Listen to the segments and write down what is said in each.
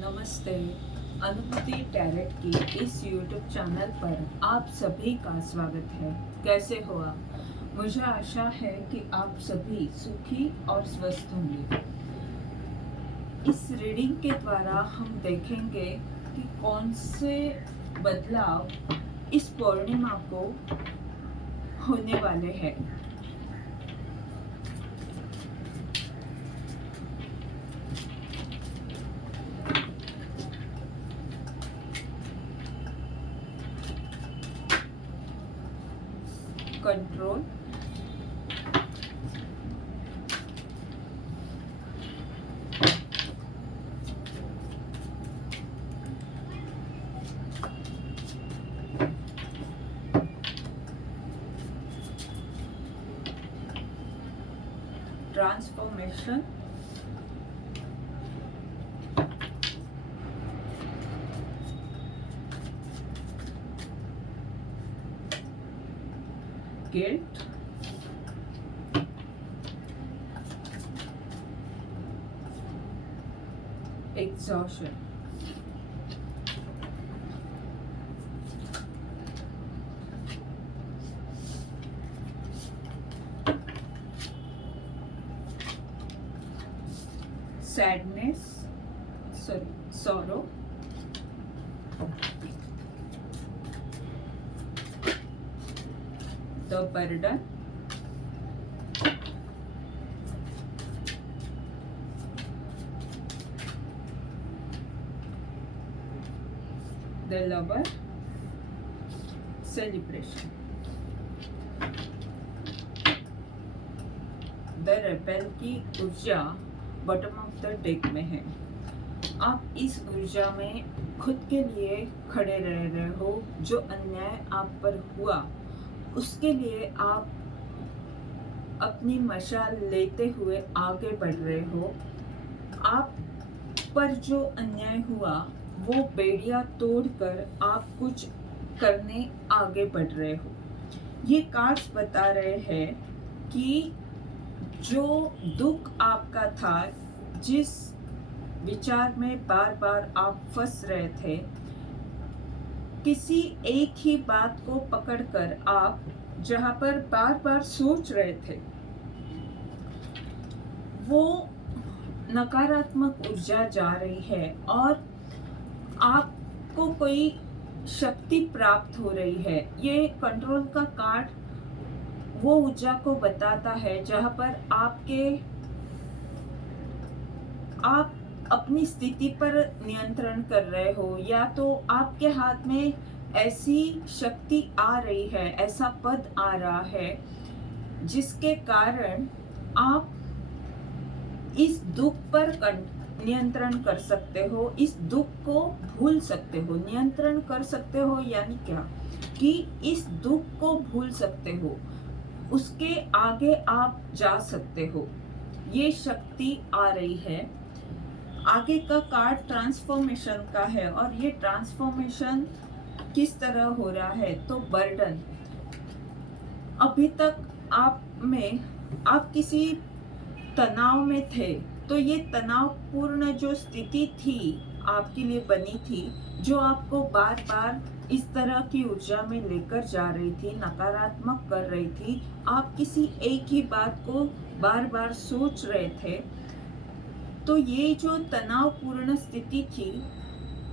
नमस्ते। अनुभूति टैरेट की इस यूट्यूब चैनल पर आप सभी का स्वागत है। कैसे हो आप? मुझे आशा है कि आप सभी सुखी और स्वस्थ होंगे। इस रीडिंग के द्वारा हम देखेंगे कि कौन से बदलाव इस पूर्णिमा को होने वाले हैं। Control, transformation, guilt, exhaustion. Sadness, sorrow, the burden, the lover, celebration, the rebel की ऊर्जा बॉटम ऑफ द डेक में है। आप इस ऊर्जा में खुद के लिए खड़े रह रहे हो। जो अन्याय आप पर हुआ उसके लिए आप अपनी मशाल लेते हुए आगे बढ़ रहे हो। आप पर जो अन्याय हुआ वो बेड़ियां तोड़कर आप कुछ करने आगे बढ़ रहे हो। ये कार्ड्स बता रहे हैं कि जो दुख आपका था, जिस विचार में बार बार आप फंस रहे थे, किसी एक ही बात को पकड़कर आप जहां पर बार बार सोच रहे थे, वो नकारात्मक ऊर्जा जा रही है और आपको कोई शक्ति प्राप्त हो रही है। ये कंट्रोल का कार्ड वो ऊर्जा को बताता है जहां पर आप अपनी स्थिति पर नियंत्रण कर रहे हो, या तो आपके हाथ में ऐसी शक्ति आ रही है, ऐसा पद आ रहा है जिसके कारण आप इस दुख पर नियंत्रण कर सकते हो, इस दुख को भूल सकते हो। नियंत्रण कर सकते हो यानी क्या कि इस दुख को भूल सकते हो, उसके आगे आप जा सकते हो। ये शक्ति आ रही है। आगे का कार्ड ट्रांसफॉर्मेशन का है और ये ट्रांसफॉर्मेशन किस तरह हो रहा है तो बर्डन। अभी तक आप किसी तनाव में थे, तो ये तनावपूर्ण जो स्थिति थी आपके लिए बनी थी, जो आपको बार बार इस तरह की ऊर्जा में लेकर जा रही थी, नकारात्मक कर रही थी। आप किसी एक ही बात को बार बार सोच रहे थे, तो ये जो तनावपूर्ण स्थिति थी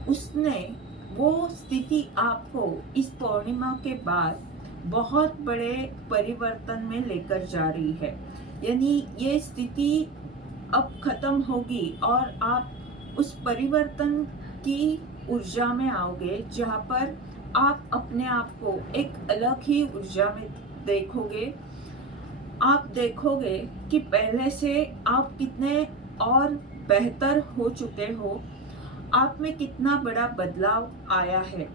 उसने वो स्थिति आपको इस पूर्णिमा के बाद बहुत बड़े परिवर्तन में लेकर जा रही है। यानी ये स्थिति अब खत्म होगी और आप उस परिवर्तन की ऊर्जा में आओगे जहाँ पर आप अपने आप को एक अलग ही ऊर्जा में देखोगे। आप देखोगे कि पहले से आप कितने और बेहतर हो चुके हो, आप में कितना बड़ा बदलाव आया है।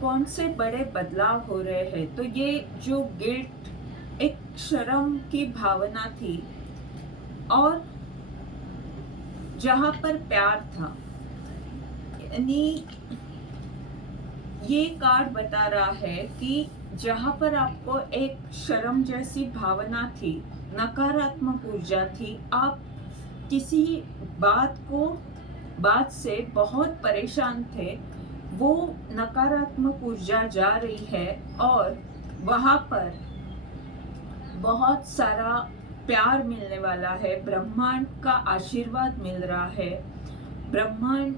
कौन से बड़े बदलाव हो रहे हैं तो ये जो गिल्ट, एक शर्म की भावना थी और जहां पर प्यार था, यानी ये कार्ड बता रहा है कि जहाँ पर आपको एक शर्म जैसी भावना थी, नकारात्मक ऊर्जा थी, आप किसी बात से बहुत परेशान थे, वो नकारात्मक ऊर्जा जा रही है और वहाँ पर बहुत सारा प्यार मिलने वाला है, ब्रह्मांड का आशीर्वाद मिल रहा है। ब्रह्मांड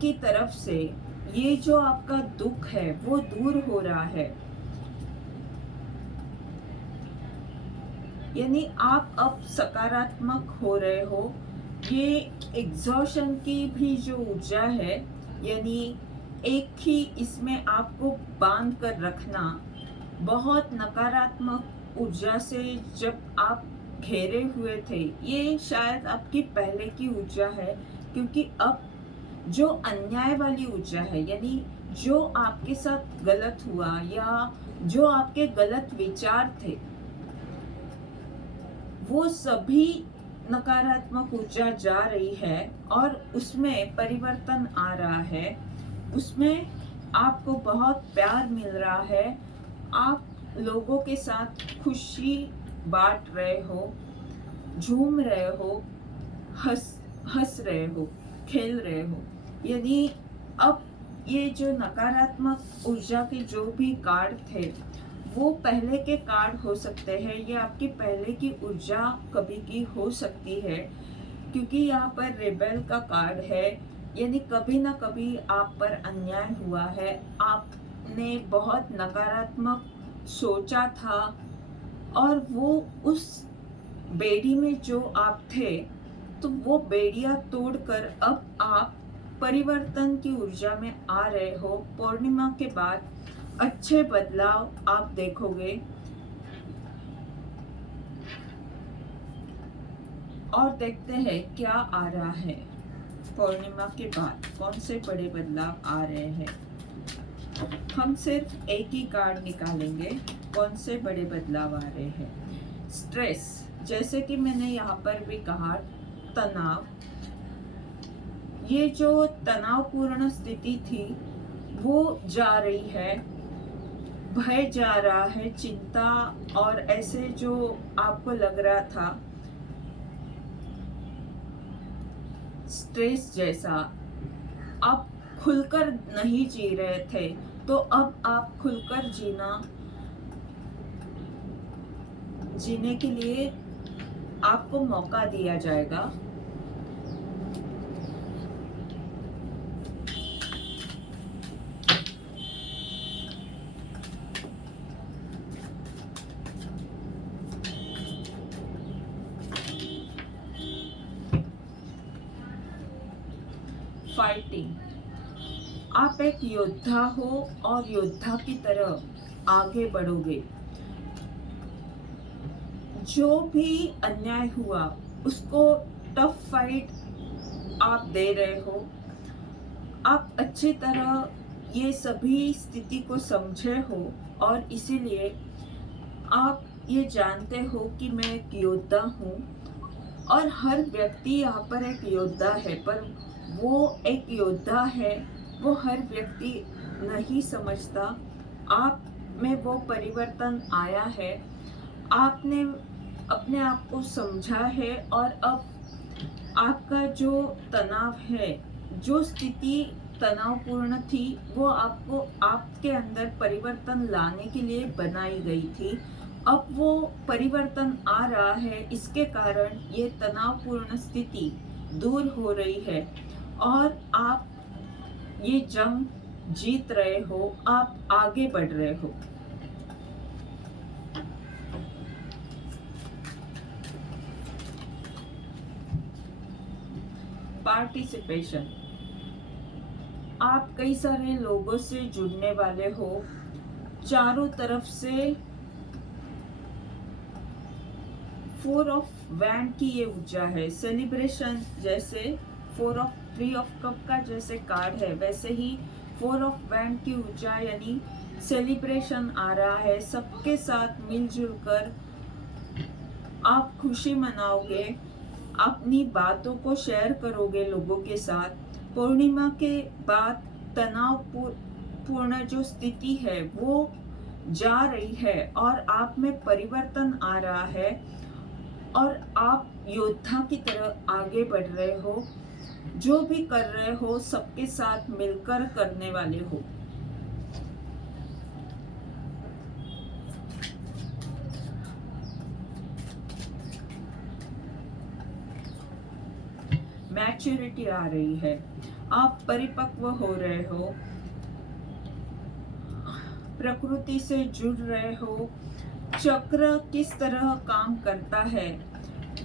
की तरफ से ये जो आपका दुख है वो दूर हो रहा है, यानी आप अब सकारात्मक हो रहे हो। ये एग्जॉशन की भी जो ऊर्जा है, यानी एक ही इसमें आपको बांध कर रखना, बहुत नकारात्मक ऊर्जा से जब आप घेरे हुए थे, ये शायद आपकी पहले की ऊर्जा है। क्योंकि अब जो अन्याय वाली ऊर्जा है, यानी जो आपके साथ गलत हुआ या जो आपके गलत विचार थे, वो सभी नकारात्मक ऊर्जा जा रही है और उसमें परिवर्तन आ रहा है। उसमें आपको बहुत प्यार मिल रहा है, आप लोगों के साथ खुशी बांट रहे हो, झूम रहे हो, हंस रहे हो, खेल रहे हो। यानी अब ये जो नकारात्मक ऊर्जा के जो भी कार्ड थे, वो पहले के कार्ड हो सकते हैं, ये आपकी पहले की ऊर्जा कभी की हो सकती है। क्योंकि यहाँ पर रेबेल का कार्ड है, यानी कभी ना कभी आप पर अन्याय हुआ है, आपने बहुत नकारात्मक सोचा था और वो उस बेड़ी में जो आप थे, तो वो बेड़ियां तोड़कर अब आप परिवर्तन की ऊर्जा में आ रहे हो। पूर्णिमा के बाद अच्छे बदलाव आप देखोगे और देखते हैं क्या आ रहा है। पूर्णिमा के बाद कौन से बड़े बदलाव आ रहे हैं। हम सिर्फ एक ही कार्ड निकालेंगे, कौन से बड़े बदलाव आ रहे हैं। स्ट्रेस, जैसे कि मैंने यहाँ पर भी कहा, तनाव, ये जो तनावपूर्ण स्थिति थी वो जा रही है, भय जा रहा है, चिंता और ऐसे जो आपको लग रहा था स्ट्रेस जैसा, आप खुलकर नहीं जी रहे थे, तो अब आप खुलकर जीने के लिए आपको मौका दिया जाएगा। फाइटिंग, आप एक योद्धा हो और योद्धा की तरह आगे बढ़ोगे। जो भी अन्याय हुआ उसको टफ फाइट आप दे रहे हो। आप अच्छी तरह ये सभी स्थिति को समझे हो और इसीलिए आप ये जानते हो कि मैं एक योद्धा हूँ। और हर व्यक्ति यहाँ पर एक योद्धा है, पर वो एक योद्धा है वो हर व्यक्ति नहीं समझता। आप में वो परिवर्तन आया है, आपने अपने आप को समझा है और अब आपका जो तनाव है, जो स्थिति तनावपूर्ण थी, वो आपको आपके अंदर परिवर्तन लाने के लिए बनाई गई थी। अब वो परिवर्तन आ रहा है, इसके कारण ये तनावपूर्ण स्थिति दूर हो रही है और आप ये जंग जीत रहे हो, आप आगे बढ़ रहे हो। पार्टिसिपेशन, आप कई सारे लोगों से जुड़ने वाले हो। चारों तरफ से 4 ऑफ वैंड की ये ऊर्जा है। सेलिब्रेशन, जैसे 3 ऑफ कप का जैसे कार्ड है, वैसे ही 4 ऑफ वैंड की ऊर्जा, यानी सेलिब्रेशन आ रहा है। सबके साथ मिलजुल कर आप खुशी मनाओगे, अपनी बातों को शेयर करोगे लोगों के साथ। पूर्णिमा के बाद तनावपूर्ण जो स्थिति है वो जा रही है और आप में परिवर्तन आ रहा है और आप योद्धा की तरह आगे बढ़ रहे हो। जो भी कर रहे हो सबके साथ मिलकर करने वाले हो। मैच्योरिटी आ रही है, आप परिपक्व हो रहे हो, प्रकृति से जुड़ रहे हो। चक्र किस तरह काम करता है,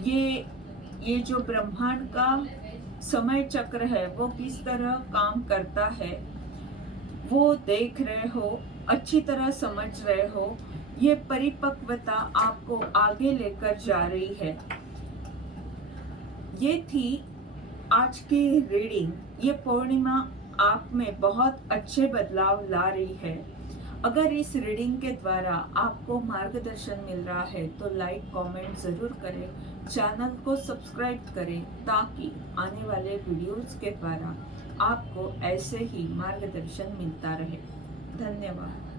ये जो ब्रह्मांड का समय चक्र है वो किस तरह काम करता है वो देख रहे हो, अच्छी तरह समझ रहे हो। ये परिपक्वता आपको आगे लेकर जा रही है। ये थी आज की रीडिंग। ये पूर्णिमा आप में बहुत अच्छे बदलाव ला रही है। अगर इस रीडिंग के द्वारा आपको मार्गदर्शन मिल रहा है तो लाइक कमेंट ज़रूर करें, चैनल को सब्सक्राइब करें ताकि आने वाले वीडियोस के द्वारा आपको ऐसे ही मार्गदर्शन मिलता रहे। धन्यवाद।